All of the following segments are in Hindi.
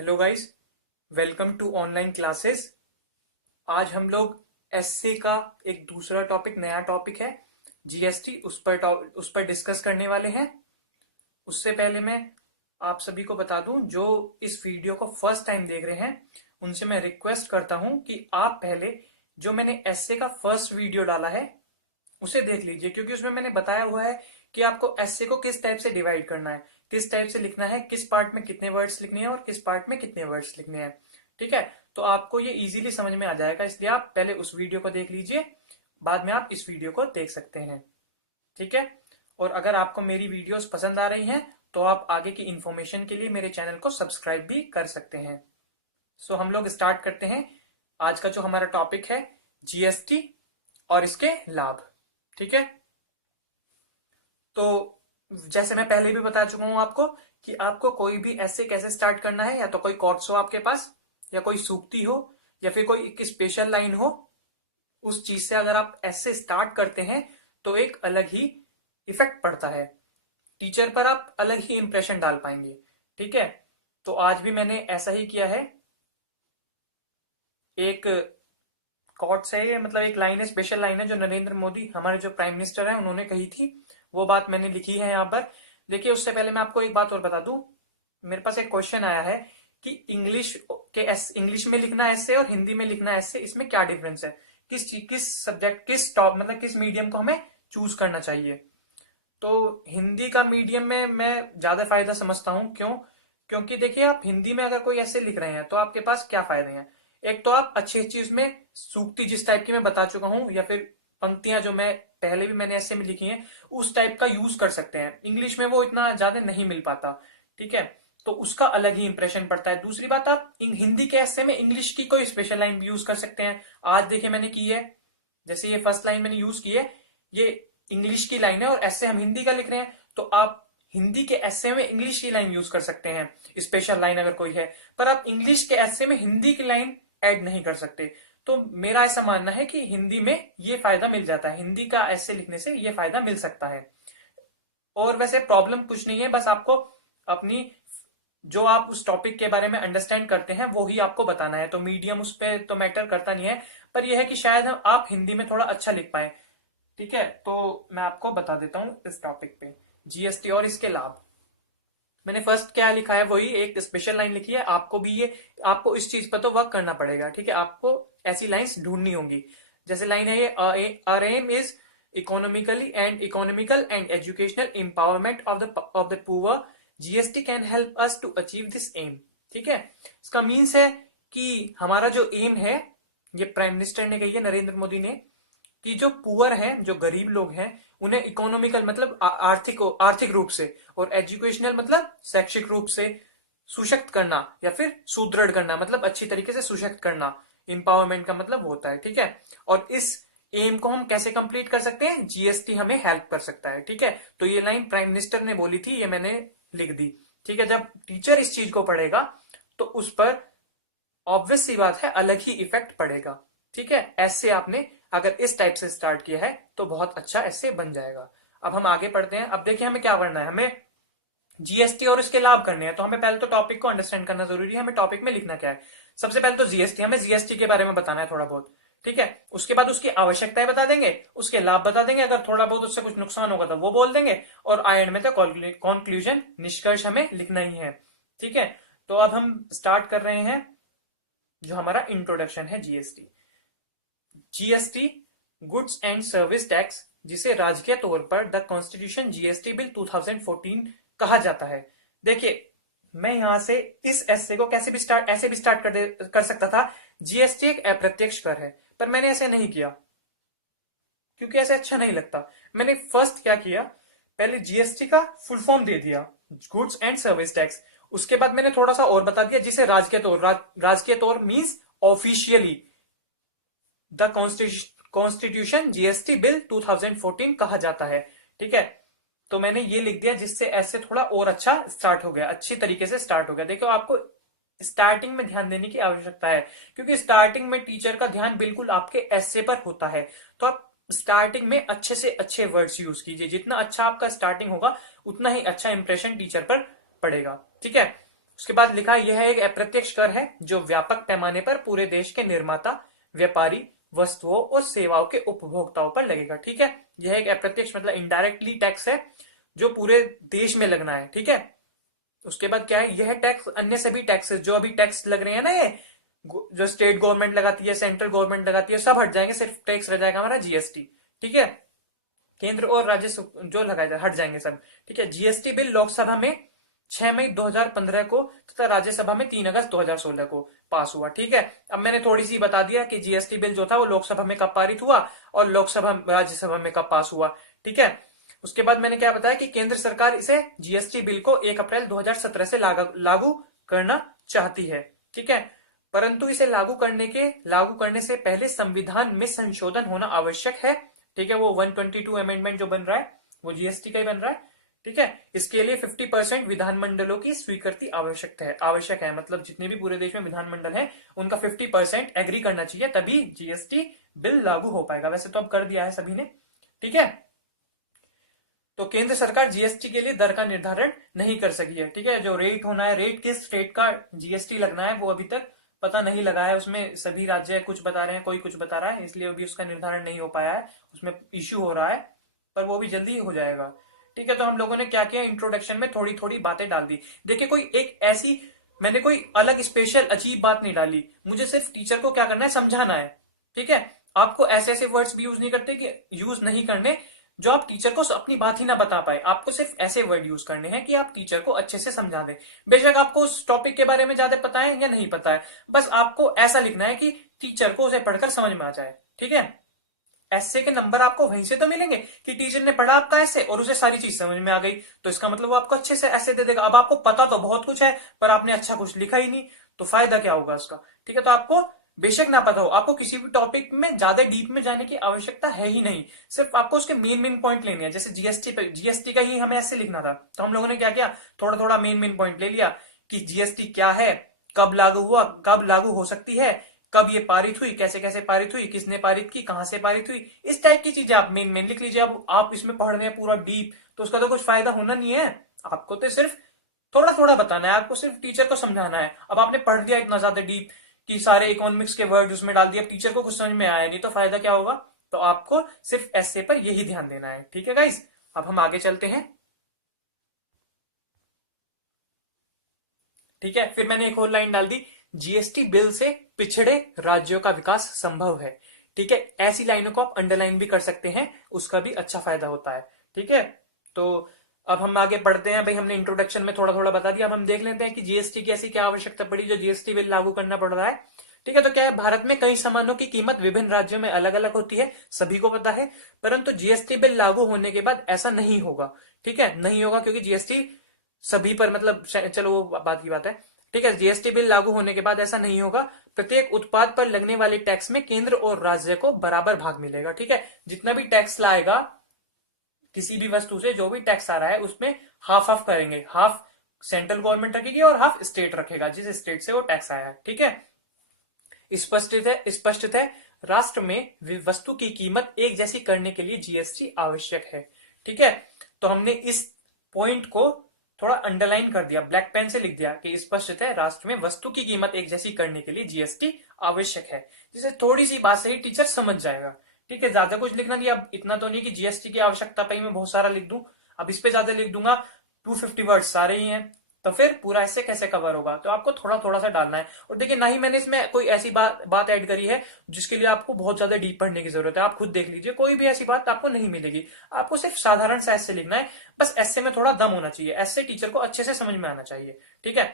Hello guys, welcome to online classes. आज हम लोग एसए का एक दूसरा टॉपिक, नया टॉपिक है जीएसटी, उस पर डिस्कस करने वाले हैं। उससे पहले मैं आप सभी को बता दूं, जो इस वीडियो को फर्स्ट टाइम देख रहे हैं उनसे मैं रिक्वेस्ट करता हूं कि आप पहले जो मैंने एसए का फर्स्ट वीडियो डाला है उसे देख लीजिए, क्योंकि उसमें मैंने बताया हुआ है कि आपको एस्से को किस टाइप से डिवाइड करना है, किस टाइप से लिखना है, किस पार्ट में कितने वर्ड्स लिखने हैं और किस पार्ट में कितने वर्ड्स लिखने हैं। ठीक है, तो आपको ये इजीली समझ में आ जाएगा, इसलिए आप पहले उस वीडियो को देख लीजिए, बाद में आप इस वीडियो को देख सकते हैं। ठीक है, और अगर आपको मेरी वीडियोस पसंद आ रही हैं तो आप आगे की इंफॉर्मेशन के लिए मेरे चैनल को सब्सक्राइब भी कर सकते हैं। सो हम लोग स्टार्ट करते हैं। आज का जो हमारा टॉपिक है जीएसटी और इसके लाभ। ठीक है, तो जैसे मैं पहले भी बता चुका हूं आपको कि आपको कोई भी ऐसे कैसे स्टार्ट करना है, या तो कोई कोट्स हो आपके पास, या कोई सूक्ति हो, या फिर कोई एक स्पेशल लाइन हो। उस चीज से अगर आप ऐसे स्टार्ट करते हैं तो एक अलग ही इफेक्ट पड़ता है, टीचर पर आप अलग ही इंप्रेशन डाल पाएंगे। ठीक है, तो आज भी मैंने ऐसा ही किया है। एक कॉट से है, मतलब एक लाइन है, स्पेशल लाइन है जो नरेंद्र मोदी हमारे जो प्राइम मिनिस्टर हैं उन्होंने कही थी, वो बात मैंने लिखी है यहाँ पर। देखिए, उससे पहले मैं आपको एक बात और बता दूं। मेरे पास एक क्वेश्चन आया है कि इंग्लिश में लिखना ऐसे और हिंदी में लिखना ऐसे, इसमें क्या डिफरेंस है, किस सब्जेक्ट, किस टॉप, मतलब किस मीडियम को हमें चूज करना चाहिए। तो हिंदी का मीडियम में मैं ज्यादा फायदा समझता हूँ। क्यों? क्योंकि देखिए, आप हिंदी में अगर कोई ऐसे लिख रहे हैं तो आपके पास क्या फायदे हैं। एक तो आप अच्छी चीज में सूक्ति जिस टाइप की मैं बता चुका हूँ, या फिर पंक्तियां जो मैं पहले भी मैंने ऐसे में लिखी हैं, उस टाइप का यूज कर सकते हैं। इंग्लिश में वो इतना ज्यादा नहीं मिल पाता। ठीक है, तो उसका अलग ही इंप्रेशन पड़ता है। दूसरी बात, आप हिंदी के ऐसे में इंग्लिश की कोई स्पेशल लाइन भी यूज कर सकते हैं। आज देखिए मैंने की है, जैसे ये फर्स्ट लाइन मैंने यूज की है, ये इंग्लिश की लाइन है और ऐसे हम हिंदी का लिख रहे हैं, तो आप हिंदी के ऐसे में इंग्लिश की लाइन यूज कर सकते हैं, स्पेशल लाइन अगर कोई है। पर आप इंग्लिश के ऐसे में हिंदी की लाइन ऐड नहीं कर सकते। तो मेरा ऐसा मानना है कि हिंदी में ये फायदा मिल जाता है, हिंदी का ऐसे लिखने से ये फायदा मिल सकता है। और वैसे प्रॉब्लम कुछ नहीं है, बस आपको अपनी जो आप उस टॉपिक के बारे में अंडरस्टैंड करते हैं वो ही आपको बताना है। तो मीडियम उस पर तो मैटर करता नहीं है, पर यह है कि शायद आप हिंदी में थोड़ा अच्छा लिख पाए। ठीक है, तो मैं आपको बता देता हूं इस टॉपिक पे, जीएसटी और इसके लाभ। मैंने फर्स्ट क्या लिखा है, वही एक स्पेशल लाइन लिखी है। आपको भी ये, आपको इस चीज पर तो वर्क करना पड़ेगा। ठीक है, आपको ऐसी लाइंस ढूंढनी होंगी। जैसे लाइन है ये, our aim is economical and educational empowerment of the poor. GST can help us to achieve this aim. ठीक है, इसका मीन्स है कि हमारा जो एम है, ये प्राइम मिनिस्टर ने कही है, नरेंद्र मोदी ने, कि जो पुअर हैं, जो गरीब लोग हैं, उन्हें इकोनॉमिकल मतलब आर्थिक आर्थिक रूप से, और एजुकेशनल मतलब शैक्षिक रूप से सुशक्त करना, या फिर सुदृढ़ करना, मतलब अच्छी तरीके से सुशक्त करना। इंपावरमेंट का मतलब होता है। ठीक है, और इस एम को हम कैसे कंप्लीट कर सकते हैं, जीएसटी हमें हेल्प कर सकता है। ठीक है, तो ये लाइन प्राइम मिनिस्टर ने बोली थी, ये मैंने लिख दी। ठीक है, जब टीचर इस चीज को पढ़ेगा तो उस पर ऑब्वियस सी बात है अलग ही इफेक्ट पड़ेगा। ठीक है, ऐसे आपने अगर इस टाइप से स्टार्ट किया है तो बहुत अच्छा ऐसे बन जाएगा। अब हम आगे पढ़ते हैं। अब देखिए हमें क्या करना है, हमें जीएसटी और इसके लाभ करने हैं। तो हमें पहले तो टॉपिक को अंडरस्टैंड करना जरूरी है, हमें टॉपिक में लिखना क्या है। सबसे पहले तो जीएसटी, हमें जीएसटी के बारे में बताना है थोड़ा बहुत। ठीक है, उसके बाद उसकी आवश्यकताएं बता देंगे, उसके लाभ बता देंगे, अगर थोड़ा बहुत उससे कुछ नुकसान होगा तो वो बोल देंगे, और एंड में तो कॉन्क्लूजन, निष्कर्ष हमें लिखना ही है। ठीक है, तो अब हम स्टार्ट कर रहे हैं जो हमारा इंट्रोडक्शन है GST. GST, goods and service tax, जिसे राजकीय तौर पर द कॉन्स्टिट्यूशन जीएसटी बिल 2014 कहा जाता है। देखिए, मैं यहां से इस एस्से को कैसे भी स्टार्ट, ऐसे भी स्टार्ट कर सकता था, जीएसटी एक अप्रत्यक्ष कर है, पर मैंने ऐसे नहीं किया क्योंकि ऐसे अच्छा नहीं लगता। मैंने फर्स्ट क्या किया, पहले जीएसटी का फुल फॉर्म दे दिया, गुड्स एंड सर्विस टैक्स। उसके बाद मैंने थोड़ा सा और बता दिया, जिसे राजकीय तौर means officially the constitution GST bill 2014 कहा जाता है। ठीक है, तो मैंने ये लिख दिया, जिससे ऐसे थोड़ा और अच्छा स्टार्ट हो गया, अच्छी तरीके से स्टार्ट हो गया। देखो, आपको स्टार्टिंग में ध्यान देने की आवश्यकता है, क्योंकि स्टार्टिंग में टीचर का ध्यान बिल्कुल आपके ऐसे पर होता है। तो आप स्टार्टिंग में अच्छे से अच्छे वर्ड्स यूज कीजिए। जितना अच्छा आपका स्टार्टिंग होगा उतना ही अच्छा इंप्रेशन टीचर पर पड़ेगा। ठीक है, उसके बाद लिखा यह एक अप्रत्यक्ष कर है जो व्यापक पैमाने पर पूरे देश के निर्माता, व्यापारी, वस्तुओं और सेवाओं के उपभोक्ताओं पर लगेगा। ठीक है, यह एक अप्रत्यक्ष मतलब इनडायरेक्टली टैक्स है जो पूरे देश में लगना है। ठीक है, उसके बाद क्या है, यह टैक्स अन्य सभी टैक्सेस जो अभी टैक्स लग रहे हैं ना, ये जो स्टेट गवर्नमेंट लगाती है, सेंट्रल गवर्नमेंट लगाती है, सब हट जाएंगे, सिर्फ टैक्स रह जाएगा हमारा जीएसटी। ठीक है, केंद्र और राज्य जो लगाए हट जाएंगे सब। ठीक है, जीएसटी बिल लोकसभा में 6 मई 2015 को तथा राज्यसभा में 3 अगस्त 2016 को पास हुआ। ठीक है, अब मैंने थोड़ी सी बता दिया कि जीएसटी बिल जो था वो लोकसभा में कब पारित हुआ और लोकसभा राज्यसभा में कब पास हुआ। ठीक है, उसके बाद मैंने क्या बताया कि केंद्र सरकार इसे जीएसटी बिल को 1 अप्रैल 2017 से लागू करना चाहती है। ठीक है, परंतु इसे लागू करने से पहले संविधान में संशोधन होना आवश्यक है। ठीक है, वो 122 अमेंडमेंट जो बन रहा है वो जीएसटी का ही बन रहा है। ठीक है, इसके लिए 50% विधानमंडलों की स्वीकृति आवश्यक है, मतलब जितने भी पूरे देश में विधानमंडल है उनका 50% एग्री करना चाहिए, तभी जीएसटी बिल लागू हो पाएगा। वैसे तो अब कर दिया है सभी ने। ठीक है, तो केंद्र सरकार जीएसटी के लिए दर का निर्धारण नहीं कर सकी है। ठीक है, जो रेट होना है, रेट किस स्टेट का जीएसटी लगना है वो अभी तक पता नहीं लगा है। उसमें सभी राज्य कुछ बता रहे हैं, कोई कुछ बता रहा है, इसलिए अभी उसका निर्धारण नहीं हो पाया है, उसमें इश्यू हो रहा है, पर वो भी जल्दी हो जाएगा। ठीक है, तो हम लोगों ने क्या किया, इंट्रोडक्शन में थोड़ी थोड़ी बातें डाल दी। देखिए, मैंने कोई अलग स्पेशल अजीब बात नहीं डाली, मुझे सिर्फ टीचर को क्या करना है, समझाना है। ठीक है, आपको ऐसे ऐसे वर्ड्स भी यूज नहीं करने जो आप टीचर को अपनी बात ही ना बता पाए। आपको सिर्फ ऐसे वर्ड यूज करने हैं कि आप टीचर को अच्छे से समझा दें। बेशक आपको उस टॉपिक के बारे में ज्यादा पता है या नहीं पता है, बस आपको ऐसा लिखना है कि टीचर को उसे पढ़कर समझ में आ जाए। ठीक है, ऐसे के नंबर आपको वहीं से तो मिलेंगे कि टीचर ने पढ़ा आपका ऐसे और उसे सारी चीज समझ में आ गई, तो इसका मतलब वो आपको अच्छे से ऐसे दे देगा। अब आपको पता तो बहुत कुछ है पर आपने अच्छा कुछ लिखा ही नहीं, तो फायदा क्या होगा उसका। ठीक है, तो आपको बेशक ना पता हो, आपको किसी भी टॉपिक में ज्यादा डीप में जाने की आवश्यकता है ही नहीं, सिर्फ आपको उसके मेन पॉइंट लेने हैं। जैसे जीएसटी का ही हमें ऐसे लिखना था, तो हम लोगों ने क्या किया, थोड़ा थोड़ा मेन पॉइंट ले लिया कि जीएसटी क्या है, कब लागू हुआ, कब लागू हो सकती है, कब ये पारित हुई, कैसे कैसे पारित हुई, किसने पारित की, कहां से पारित हुई, इस टाइप की चीजें आप मेन लिख लीजिए। अब आप इसमें पढ़ रहे हैं पूरा डीप, तो उसका तो कुछ फायदा होना नहीं है। आपको तो सिर्फ थोड़ा थोड़ा बताना है, आपको सिर्फ टीचर को समझाना है। अब आपने पढ़ लिया इतना ज्यादा डीप कि सारे इकोनॉमिक्स के वर्ड उसमें डाल दिए, अब टीचर को कुछ समझ में आया नहीं, तो फायदा क्या होगा। तो आपको सिर्फ ऐसे पर यही ध्यान देना है। ठीक है गाइस, अब हम आगे चलते हैं। ठीक है, फिर मैंने एक और लाइन डाल दी, जीएसटी बिल से पिछड़े राज्यों का विकास संभव है। ठीक है, ऐसी लाइनों को आप अंडरलाइन भी कर सकते हैं, उसका भी अच्छा फायदा होता है। ठीक है, तो अब हम आगे बढ़ते हैं। भाई हमने इंट्रोडक्शन में थोड़ा थोड़ा बता दिया, अब हम देख लेते हैं कि जीएसटी की ऐसी क्या आवश्यकता पड़ी जो जीएसटी बिल लागू करना पड़ रहा है। ठीक है, तो क्या है, भारत में कई सामानों की कीमत विभिन्न राज्यों में अलग अलग होती है, सभी को पता है, परंतु जीएसटी बिल लागू होने के बाद ऐसा नहीं होगा। ठीक है, नहीं होगा क्योंकि जीएसटी सभी पर, मतलब चलो वो बात की बात है। ठीक है, जीएसटी बिल लागू होने के बाद ऐसा नहीं होगा, प्रत्येक उत्पाद पर लगने वाले टैक्स में केंद्र और राज्य को बराबर भाग मिलेगा। ठीक है, जितना भी टैक्स लाएगा किसी भी वस्तु से, जो भी टैक्स आ रहा है उसमें हाफ हाफ करेंगे, हाफ सेंट्रल गवर्नमेंट रखेगी और हाफ स्टेट रखेगा, जिस स्टेट से वो टैक्स आया है। ठीक है, स्पष्ट है, राष्ट्र में वस्तु की कीमत एक जैसी करने के लिए जीएसटी आवश्यक है। ठीक है, तो हमने इस पॉइंट को थोड़ा अंडरलाइन कर दिया, ब्लैक पेन से लिख दिया कि स्पष्ट है, राष्ट्र में वस्तु की कीमत एक जैसी करने के लिए जीएसटी आवश्यक है, जिसे थोड़ी सी बात से ही टीचर समझ जाएगा। ठीक है, ज्यादा कुछ लिखना नहीं, अब इतना तो नहीं कि जीएसटी की आवश्यकता पे मैं बहुत सारा लिख दूं, अब इस पे ज्यादा लिख दूंगा, 250 वर्ड सारे ही हैं, तो फिर पूरा ऐसे कैसे कवर होगा, तो आपको थोड़ा थोड़ा सा डालना है। और देखिए, ना ही मैंने इसमें कोई ऐसी बात ऐड करी है जिसके लिए आपको बहुत ज्यादा डीप पढ़ने की जरूरत है। आप खुद देख लीजिए, कोई भी ऐसी बात आपको नहीं मिलेगी, आपको सिर्फ साधारण सा ऐसे लिखना है, बस ऐसे में थोड़ा दम होना चाहिए, ऐसे टीचर को अच्छे से समझ में आना चाहिए। ठीक है,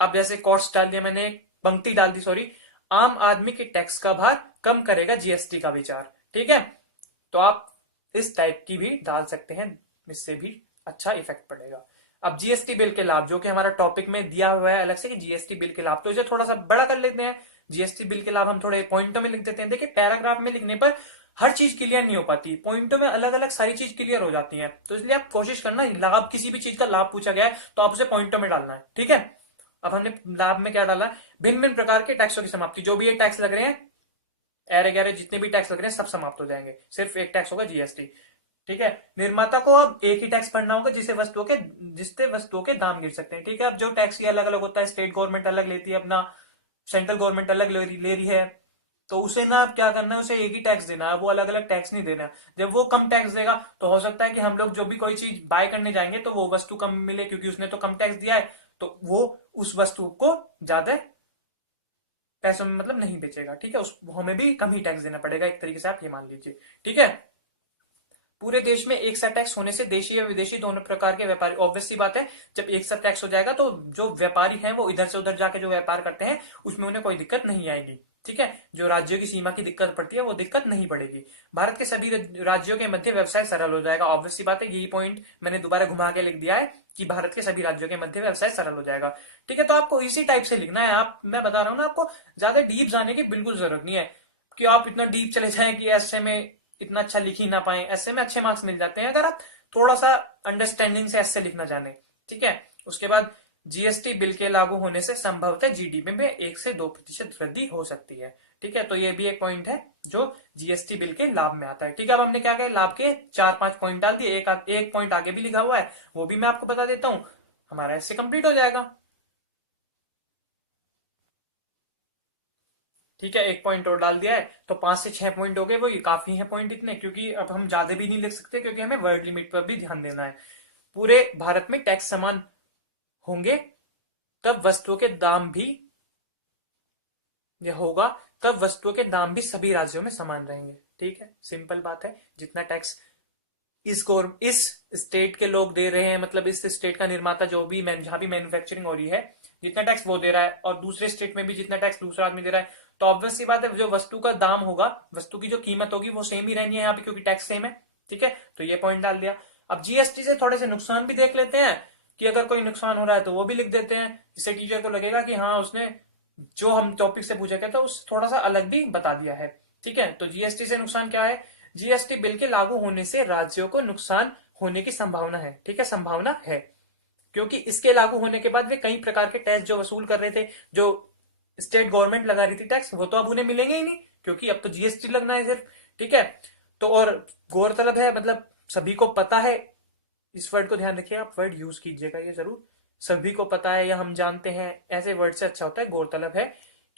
अब जैसे कॉस्ट डाल दिया मैंने, एक पंक्ति डाल दी, सॉरी, आम आदमी के टैक्स का भार कम करेगा जीएसटी का विचार। ठीक है, तो आप इस टाइप की भी डाल सकते हैं, इससे भी अच्छा इफेक्ट पड़ेगा। अब जीएसटी बिल के लाभ, जो कि हमारा टॉपिक में दिया हुआ है अलग से कि जीएसटी बिल के लाभ, तो इसे थोड़ा सा बड़ा कर लेते हैं। जीएसटी बिल के लाभ हम थोड़े पॉइंटों में लिख देते हैं। देखिए, पैराग्राफ में लिखने पर हर चीज क्लियर नहीं हो पाती, पॉइंटों में अलग अलग सारी चीज क्लियर हो जाती है, तो इसलिए आप कोशिश करना, लाभ, किसी भी चीज का लाभ पूछा गया है तो आप उसे पॉइंटों में डालना है। ठीक है, अब हमने लाभ में क्या डाला, भिन्न भिन्न प्रकार के टैक्सों की समाप्ति, जो भी ये टैक्स लग रहे हैं, एर वगैरह जितने भी टैक्स लग रहे हैं सब समाप्त हो जाएंगे, सिर्फ एक टैक्स होगा जीएसटी। ठीक है, निर्माता को अब एक ही टैक्स भरना होगा जिससे वस्तुओं के दाम गिर सकते हैं। ठीक है, अब जो टैक्स ये अलग अलग होता है, स्टेट गवर्नमेंट अलग लेती है अपना, सेंट्रल गवर्नमेंट अलग ले रही है, तो उसे ना क्या करना है, उसे एक ही टैक्स देना है, वो अलग अलग टैक्स नहीं देना है। जब वो कम टैक्स देगा तो हो सकता है कि हम लोग जो भी कोई चीज बाय करने जाएंगे तो वो वस्तु कम मिले, क्योंकि उसने तो कम टैक्स दिया है, तो वो उस वस्तु को ज्यादा पैसों में मतलब नहीं बेचेगा। ठीक है, उस हमें भी कम ही टैक्स देना पड़ेगा, एक तरीके से आप ये मान लीजिए। ठीक है, पूरे देश में एक सा टैक्स होने से देशी या विदेशी दोनों प्रकार के व्यापारी, ऑब्वियस सी बात है, जब एक सा टैक्स हो जाएगा तो जो व्यापारी हैं वो इधर से उधर जाके जो व्यापार करते हैं उसमें उन्हें कोई दिक्कत नहीं आएगी। ठीक है, जो राज्यों की सीमा की दिक्कत पड़ती है वो दिक्कत नहीं पड़ेगी। भारत के सभी राज्यों के मध्य व्यवसाय सरल हो जाएगा, ऑब्वियस सी बात है, यही पॉइंट मैंने दोबारा घुमा के लिख दिया है कि भारत के सभी राज्यों के मध्य व्यवसाय सरल हो जाएगा। ठीक है, तो आपको इसी टाइप से लिखना है। आप, मैं बता रहा हूं ना, आपको ज्यादा डीप जाने की बिल्कुल जरूरत नहीं है कि आप इतना डीप चले जाएं कि ऐसे में इतना अच्छा लिख ही ना पाए। ऐसे में अच्छे मार्क्स मिल जाते हैं अगर आप थोड़ा सा अंडरस्टैंडिंग से ऐसे लिखना जाने। ठीक है, उसके बाद जीएसटी बिल के लागू होने से संभवतः जीडीपी में 1 से 2% वृद्धि हो सकती है। ठीक है, तो ये भी एक पॉइंट है जो जीएसटी बिल के लाभ में आता है। ठीक है, अब हमने क्या किया, लाभ के 4-5 पॉइंट डाल दिए, एक पॉइंट आगे भी लिखा हुआ है, वो भी मैं आपको बता देता हूं, हमारा ऐसे कंप्लीट हो जाएगा। ठीक है, एक पॉइंट और डाल दिया है तो 5 से 6 पॉइंट हो गए, वो ये काफी है पॉइंट इतने, क्योंकि अब हम ज्यादा भी नहीं लिख सकते क्योंकि हमें वर्ड लिमिट पर भी ध्यान देना है। पूरे भारत में टैक्स समान होंगे तब वस्तुओं के दाम भी, यह होगा तब वस्तुओं के दाम भी सभी राज्यों में समान रहेंगे। ठीक है, सिंपल बात है, जितना टैक्स इस स्टेट के लोग दे रहे हैं, मतलब इस स्टेट का निर्माता जो भी जहां भी मैन्युफैक्चरिंग हो रही है, जितना टैक्स वो दे रहा है और दूसरे स्टेट में भी जितना टैक्स दूसरा आदमी दे रहा है, तो ऑब्वियस सी बात है जो वस्तु का दाम होगा, वस्तु की जो कीमत होगी वो सेम ही रहनी है यहाँ पे, क्योंकि टैक्स सेम है। ठीक है, तो ये पॉइंट डाल दिया। अब जीएसटी से थोड़े से नुकसान भी देख लेते हैं कि अगर कोई नुकसान हो रहा है तो वो भी लिख देते हैं, इससे टीचर को लगेगा कि हाँ उसने जो हम टॉपिक से पूछा गया था उस थोड़ा सा अलग भी बता दिया है। ठीक है, तो जीएसटी से नुकसान क्या है, जीएसटी बिल के लागू होने से राज्यों को नुकसान होने की संभावना है। ठीक है, संभावना है, क्योंकि इसके लागू होने के बाद वे कई प्रकार के टैक्स जो वसूल कर रहे थे, जो स्टेट गवर्नमेंट लगा रही थी टैक्स, वो तो अब उन्हें मिलेंगे ही नहीं, क्योंकि अब तो जीएसटी लगना है सिर्फ। ठीक है, तो और गौरतलब है, मतलब सभी को पता है, इस वर्ड को ध्यान रखिए, आप वर्ड यूज कीजिएगा ये जरूर, सभी को पता है या हम जानते हैं, ऐसे वर्ड से अच्छा होता है गौरतलब है,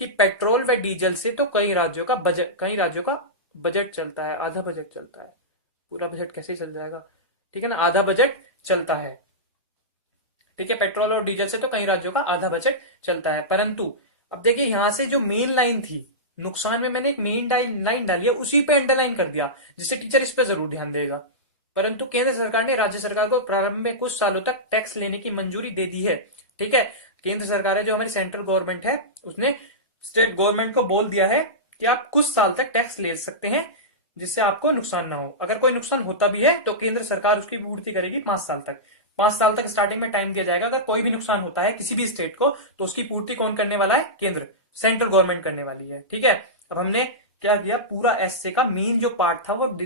कि पेट्रोल व डीजल से तो कई राज्यों का बजट चलता है, आधा बजट चलता है, पूरा बजट कैसे चल जाएगा। ठीक है ना, आधा बजट चलता है। ठीक है, पेट्रोल और डीजल से तो कई राज्यों का आधा बजट चलता है, परंतु अब देखिए यहां से जो मेन लाइन थी, नुकसान में मैंने एक मेन लाइन डाली है, उसी पे अंडरलाइन कर दिया, जिससे टीचर इस पे जरूर ध्यान देगा। परंतु केंद्र सरकार ने राज्य सरकार को प्रारंभ में कुछ सालों तक टैक्स लेने की मंजूरी दे दी है। ठीक है, केंद्र सरकार है जो हमारी सेंट्रल गवर्नमेंट है, उसने स्टेट गवर्नमेंट को बोल दिया है कि आप कुछ साल तक टैक्स ले सकते हैं, जिससे आपको नुकसान ना हो। अगर कोई नुकसान होता भी है तो केंद्र सरकार उसकी पूर्ति करेगी 5 साल तक। 5 साल तक स्टार्टिंग में टाइम दिया जाएगा, अगर कोई भी नुकसान होता है किसी भी स्टेट को तो उसकी पूर्ति कौन करने वाला है, केंद्र, सेंट्रल गवर्नमेंट करने वाली है। ठीक है, अब हमने क्या किया, पूरा एसए का मेन जो पार्ट था वो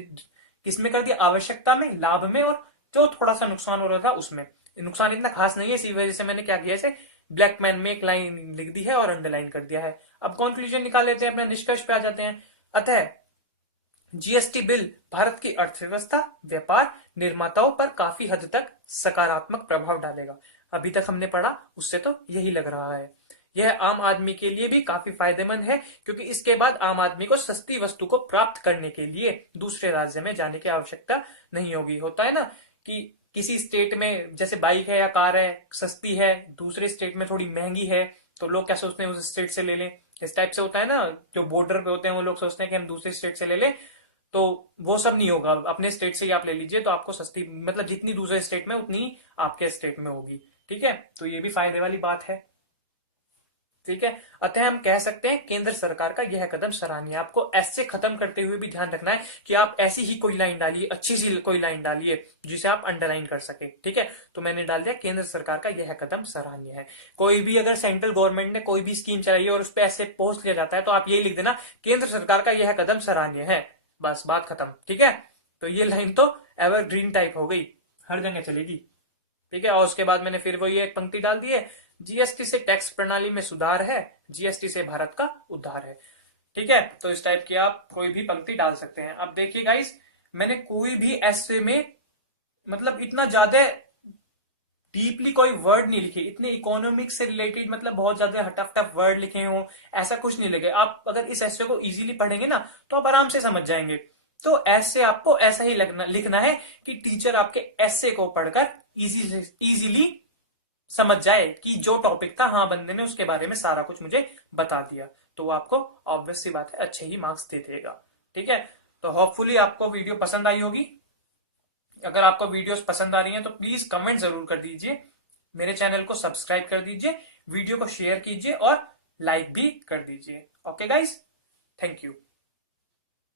किसमें कर दिया, आवश्यकता में, लाभ में, और जो थोड़ा सा नुकसान हो रहा था उसमें। नुकसान इतना खास नहीं है, इसी वजह से मैंने क्या किया, इसे ब्लैक मैन में एक लाइन लिख दी है और अंडरलाइन कर दिया है। अब कंक्लूजन निकाल लेते हैं, अपने निष्कर्ष पे आ जाते हैं। अतः जीएसटी बिल भारत की अर्थव्यवस्था, व्यापार, निर्माताओं पर काफी हद तक सकारात्मक प्रभाव डालेगा। अभी तक हमने पढ़ा उससे तो यही लग रहा है। यह आम आदमी के लिए भी काफी फायदेमंद है, क्योंकि इसके बाद आम आदमी को सस्ती वस्तु को प्राप्त करने के लिए दूसरे राज्य में जाने की आवश्यकता नहीं होगी। होता है ना कि किसी स्टेट में जैसे बाइक है या कार है, सस्ती है, दूसरे स्टेट में थोड़ी महंगी है, तो लोग क्या सोचते हैं, उस स्टेट से ले लें। इस टाइप से होता है ना, जो बॉर्डर पे होते हैं वो लोग सोचते हैं कि हम दूसरे स्टेट से ले लें, तो वो सब नहीं होगा, अपने स्टेट से ही आप ले लीजिए, तो आपको सस्ती, मतलब जितनी दूसरे स्टेट में उतनी आपके स्टेट में होगी। ठीक है, तो ये भी फायदे वाली बात है। ठीक है, अतः हम कह सकते हैं केंद्र सरकार का यह कदम सराहनीय है। आपको ऐसे खत्म करते हुए भी ध्यान रखना है कि आप ऐसी ही कोई लाइन डालिए, अच्छी सी कोई लाइन डालिए जिसे आप अंडरलाइन कर सके। ठीक है, तो मैंने डाल दिया केंद्र सरकार का यह कदम सराहनीय है। कोई भी अगर सेंट्रल गवर्नमेंट ने कोई भी स्कीम चलाई है और उस पर ऐसे पोस्ट किया जाता है तो आप यही लिख देना, केंद्र सरकार का यह कदम सराहनीय है, बस बात खत्म। ठीक है, तो ये लाइन तो एवरग्रीन टाइप हो गई, हर जगह चलेगी। ठीक है, और उसके बाद मैंने फिर वो ये एक पंक्ति डाल दी है, जीएसटी से टैक्स प्रणाली में सुधार है, जीएसटी से भारत का उद्धार है। ठीक है, तो इस टाइप की आप कोई भी पंक्ति डाल सकते हैं। अब देखिए गाइस, मैंने कोई भी ऐसे में मतलब इतना ज्यादा डीपली कोई वर्ड नहीं लिखे, इतने इकोनॉमिक्स से रिलेटेड मतलब बहुत ज्यादा टफ टफ वर्ड लिखे हो, ऐसा कुछ नहीं लिखे। आप अगर इस ऐसे को इजीली पढ़ेंगे ना तो आप आराम से समझ जाएंगे। तो ऐसे आपको ऐसा ही लिखना है कि टीचर आपके ऐसे को पढ़कर इजीली समझ जाए कि जो टॉपिक था, हाँ बंदे ने उसके बारे में सारा कुछ मुझे बता दिया, तो वो आपको ऑब्वियस सी बात है अच्छे ही मार्क्स दे देगा। ठीक है, तो होपफुली आपको वीडियो पसंद आई होगी। अगर आपको वीडियोस पसंद आ रही हैं तो प्लीज कमेंट जरूर कर दीजिए, मेरे चैनल को सब्सक्राइब कर दीजिए, वीडियो को शेयर कीजिए और लाइक भी कर दीजिए। Okay guys, thank you.